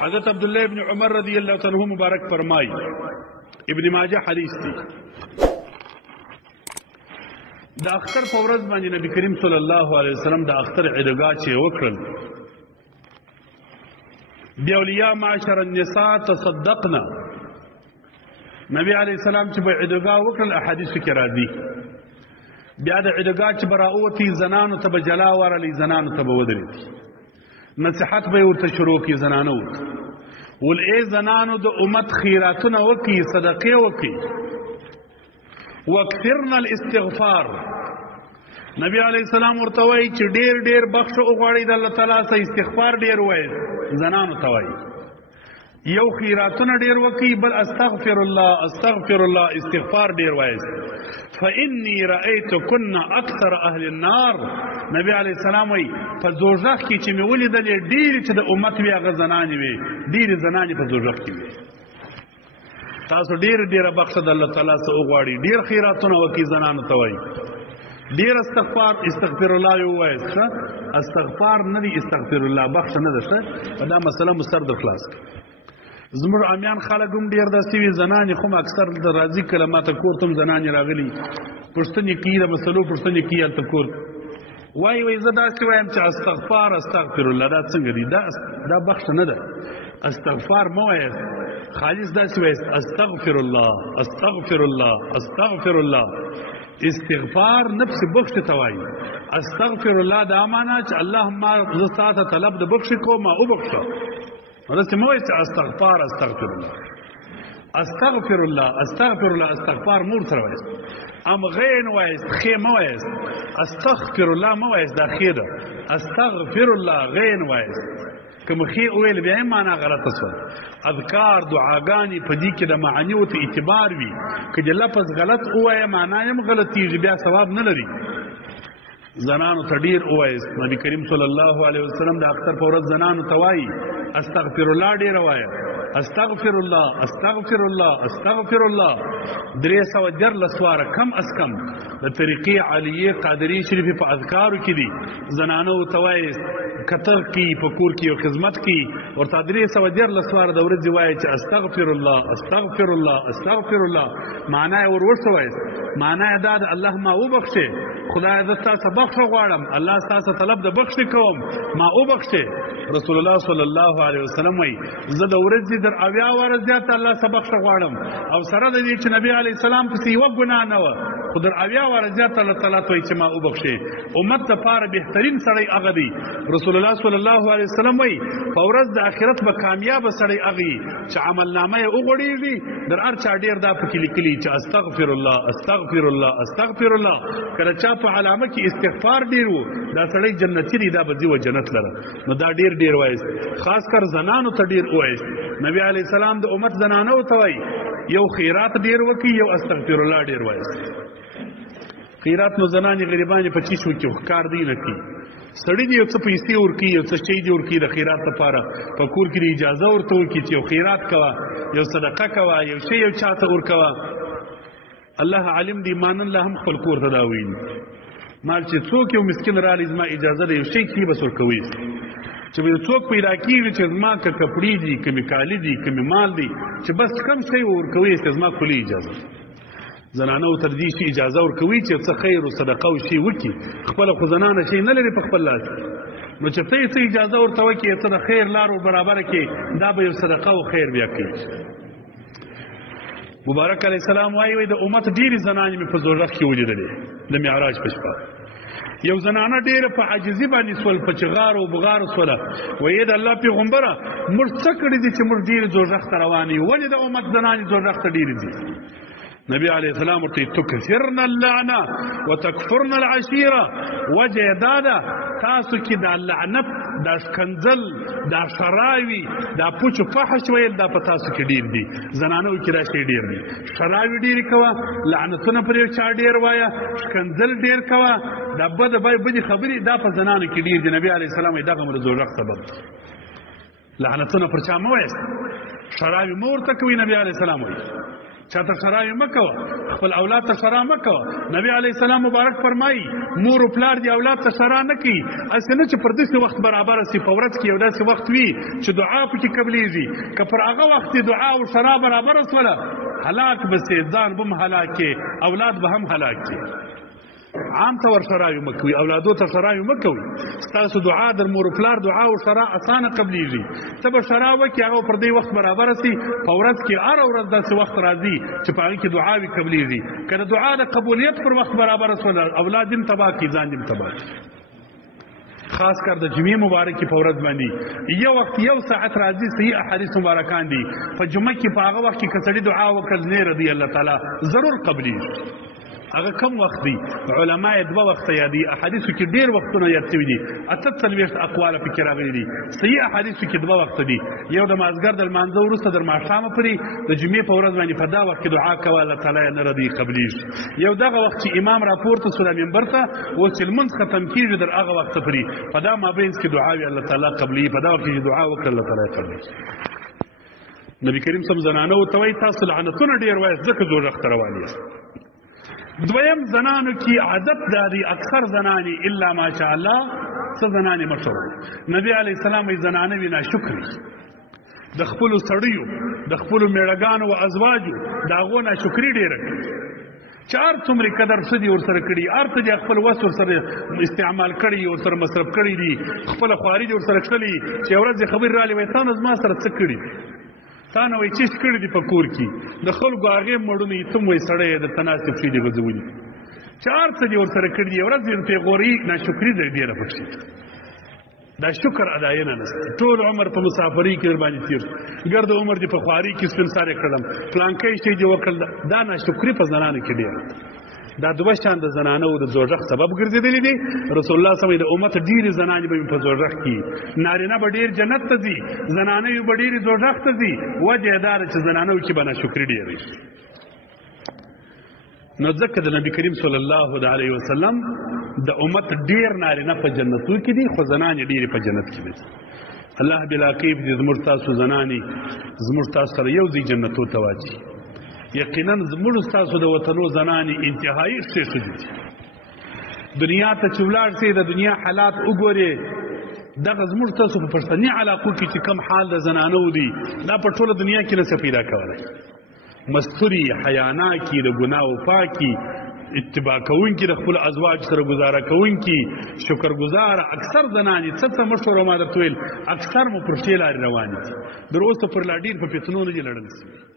حضرت عبداللہ ابن عمر رضی اللہ عنہ مبارک فرمائی، ابن ماجہ حدیث تھی، دا اختر فورز باندې نبی کریم صلی الله علیه وسلم دا اختر عیدګاه چې وکړل، بیا اولیاء معاشر النساء تصدقنا، نبی علیه السلام چې به عیدګاه وکړل احادیث کې راځي، بیا د عیدګاه چې به راووتي زنانو ته به جلا ورلی، زنانو ته به ودرېدي، نصیحت به یې ورته شروع کړي زنانو ته، ول ای زنانو د امت خیراتونه وکړي، صدقې وکړي، وکثرنا الاستغفار، نبی علیہ السلام ورته وایي چې ډېر ډېر بخښ وغواړئ د الله تعالی څخه، استغفار ډېر وایي، زنانو ته وایي یو خیراتونه ډېر وکړي، بل استغفر الله استغفر الله استغفار ډېر وایي. فإني رأيتكن أكثر أهل النار، نبی علیہ السلام وایي په دوزخ کې چې مې ولیدلې ډېرې چې د امت وي هغه زنانې وي، ډېرې زنانې په دوزخ کې وي. تاسو ډېر ډېره بخښه د الله تعالی څخه وغواړئ، ډېر خیراتونه وکړئ، زنانو ته وایي ډېر استغفار، استغفر الله یې ووایئ، ښه استغفار نه دی استغفر الله، بخښه نه ده، ښه په دا مسله مو سر در خلاص کړئ. زموږ عامیان خلک هم ډېر داسې وي، زنانې خو اکثر د راځي کله ماته کور ته هم زنانې راغلي پوښتنې کوي، د مسلو پوښتنې کوي هلته کور وایي زه داسې وایم چې استغفار استغفر الله، دا څنګه دي؟ دا بخښه نه ده، استغفار مه وایاست، خالص داسې وایاست استغفر الله استغفر الله استغفر الله. استغفار نفس بخښ ته وایي، استغفر الله دا معنا چې الله ما زه ستا ته طلب د بخښې کوم، ما وبخښه، داسې مه وایئ چې استغفار استغفر الله استغفر الله استغفر الله، استغفار مور سره وایست، ام غین وایست، خې مه وایست، استغفر الله مه وایست، دا خې ده، استغفر الله غین وایست، که مخې وویل بیا هم معنا غلطه شوه. اذکار دعاګانې په دې کې د معانیو ته اعتبار وي، که د لفظ غلط ووایه معنا یې هم غلطېږي، بیا ثواب نه لري. زنانو ته ډېر ووایست، نبي کریم صلی الله علیه وسلم د اختر په ورځ زنانو ته وایي استغفر الله ډېره وایه، استغفر الله استغفر الله استغفر الله. 314 واره کم از کم د طریقې عالیه قادري شریفې په اذکارو کې دي. زنانو ته وایست کتر کی په کور کې او خدمت کې ورته 314 واره د ورځې وایي چې استغفر الله استغفر الله استغفر الله. معنا یې ورورسته وایست، معنا یې دا د الله ما وبخښې، خدای زه ستا څخه بخښه غواړم، الله ستا څخه طلب د بخښې کوم، ما وبخښې. رسول الله صلی الله علیه وسلم وایي زه د ورځې در 80 واره زیاته الله څخه بخښه غواړم، او سره د دې چې نبی علیه السلام پسې یوه ګناه نه وه، خو در 80 واره زیاته الله تعالی ته وایي چې ما وبخښې. امت دپاره بهترین سړی هغه دی، رسول الله صلی الله علیه وسلم وایي په ورځ د آخرت به کامیابه سړی هغه وي چې عملنامه یې وغوړېږي، در هر چا ډېر دا پکې لیکلي چې استغفر الله استغفر الله استغفر الله. کله چا په علامه کې استغفار ډېر و، دا سړی جنتي دی، دا به ځي و جنت لره، نو دا ډېر ډېر وایست. خاص کر زنانو ته ډېر ووایست. نبی علیه السلام د امت زنانو ته وایي یو خیرات ډېر وکړي، یو استغفر الله ډېر وایست. خیرات نو زنانې غریبانې په چیچ وکړي، ښکار دی نه کړي، سړی دی یو څه پیسې ورکړي، یو څه شی دی ورکړي د خیرات لپاره، په کور کې اجازه ورته ورکړي چې یو خیرات کوه، یو صدقه کوه، یو شی یو چا ته ورکوه. الله عالم دی، مان الله هم خپل کور ته دا ویلي، مال چې څوک یو مسکین رالی زما اجازه ده یو شی کې بس ورکوي، چې به څوک پیدا کېږي چې زما که کپړې دي که مې کالي دي که مې مال دي چې بس کم شی ورکوي چې زما کلي اجازه. زنانو تر دې شي اجازه ورکوي چې څه خیر او صدقه او شی وکړي، خپله خو زنانه شی نه لري په خپل لاس، نو چې ته یې څه اجازه ورته وکړي څه د خیر لارو برابره کړي، دا به یو صدقه او خیر بیا کوي. مبارک علیه السلام وایي د امت ډېرې زنانې مې په دوزخ کې ولیدلې د معراج په شپه. یو زنانه ډېره په عاجزي باندې سول، په چغارو او بغارو سوله، وایي د الله پیغمبره موږ څه کړي دي چې موږ ډېرې دوزخ ته روان یو، ولې د امت زنانې دوزخ ته ډېرې ځي؟ نبی علیه السلام ورته تکثرن اللعنه وتکفرن العشیره. وجه یې دا ده تاسو کې دا لعنت، دا ښکنځل، دا شراوي، دا پوچو فحش ویل دا په تاسو کې ډېر دي، زنانو کې دا شی ډېر دي. شراوي ډېرې کوه، لعنتونه پر یو چا ډېر وایه، ښکنځل ډېر کوه، دا بدې خبرې دا په زنانو کې ډېر دي. نبی علیه السلام وایي دغه مو د دوزخ سبب دی. لعنتونه پر چا مه وایست، شراوي مه ورته کوئ. نبی علیه السلام وایي چاته شرای مکو خپل اولاد ته شرا مکو نبی علیہ السلام مبارک فرمایي مور او پلار دی اولاد ته شرا نه کوي اسنه چې پر دې وخت برابر سي په ورځ کې یو داسې وخت وي چې دعا پکې قبليږي که پر هغه وخت دعا او شرا برابر وسوله هلاک به ځان بم هلاکه اولاد به هم هلاکه عام طور شرایو مکوي اولادو ته شرایو مکوي ستاسو دعا در مور پلار دعا او شرا اسانه قبليږي تب شرا وکي هغه پر دې وخت برابر سي فورت کې ار ورځ داسې وخت راځي چې په هغه کې دعاوي قبليږي کله دعا د قبولیت پر وخت برابر سول اولاد دې تبا کی ځان دې تبا خاص کر د جمعې مبارکي په ورځ باندې یو وخت یو ساعت راځي صحیح احادیث مبارکان دي په جمعه کې په هغه وخت کې کسړي دعا وکړ نه رضی الله تعالی ضرور قبليږي هغه کم وخت دی علماء دوه وخت یادي احادیث کې ډیر وختونه یاد شوي دي اتڅلويشت اقوال په کې راغلي دي صحیح احادیث کې دوه وخت دي یو د مازګر د مانځه وروسته د ماښام پرې د جمعې په ورځ باندې په دا وخت کې دعا کوه الله تعالی نه ردی قبليږي یو دغه وخت چې امام راپورته سره منبر ته او چې المنځ ختم کیږي در هغه وخت پرې په دا مابین کې دعاوي الله تعالی قبلي په دا وخت کې دعا وکړه الله تعالی قبلي نبی کریم صلی الله علیه وسلم توي تاسو لعنتونه ډیر وایي ځکه دوزخ ته روان یاست دویم زنانو کی عادت داری اکثر زنانی الا ماشاء الله څه زنانی مشهور نبی علی السلام ای زنانه وینا شکر د خپل سړیو د خپل میړګانو او ازواجو داغه نه شکر ډیر چار څومره قدر سدي ور سره کړی ارته د خپل وس ور سره استعمال کړی او سره مصرف کړی دي خپل خواري ور سره کړی چې ورځ خبر را لوي تاسو ما سره څه کړی تانه وای چې کړی دی په کور کې د خلکو هغه مړونه تم وای سړی د تناسب شي دی غزونی چار څه دی ور سره کړی دی ورځ په غوري ناشکری دی ډیره پکې دا شکر اداینه نه ټول عمر په مسافری کې باندې تیر ګرد عمر دی په خواري کې سپین ساره کړم پلانکې شي دی وکړ دا ناشکری په زنانه کې دی دا دوه شان د زنانو د دوزخ سبب ګرځیدلی دي رسول الله صلی الله علیه وسلم د امت ډیر زنانې به په دوزخ کې نارینه به ډیر جنت ته ځي زنانې به ډیر دوزخ ته ځي وجه دار چې زنانو کې بنا شکر ډیر نو ځکه د نبی کریم صلی الله علیه وسلم د امت ډیر نارینه په جنتو کې دي خو زنانې ډیر په جنت کې دي الله بلا کیف دې زموږ تاسو زنانې زموږ تاسو سره یو ځای جنتو ته واچي یقینا زموږ تاسو د وطنو زنانې انتهایی ښه دي دنیا ته چې ولاړ سي د دنیا حالات وګوري دغه زموږ تاسو په پښتني علاقو کې چې کم حال د زنانو دي دا په ټوله دنیا کې نه پیدا کولای مستوري حیانا کې د ګناو پاکي اتباع کوونکی د خپل ازواج سره گزاره کوونکی شکرګزار اکثر زنانې څه مشهور ما درته ویل اکثر مو پر شیل رواني دي در اوسه پر لاډیر په پیتنو نه لړل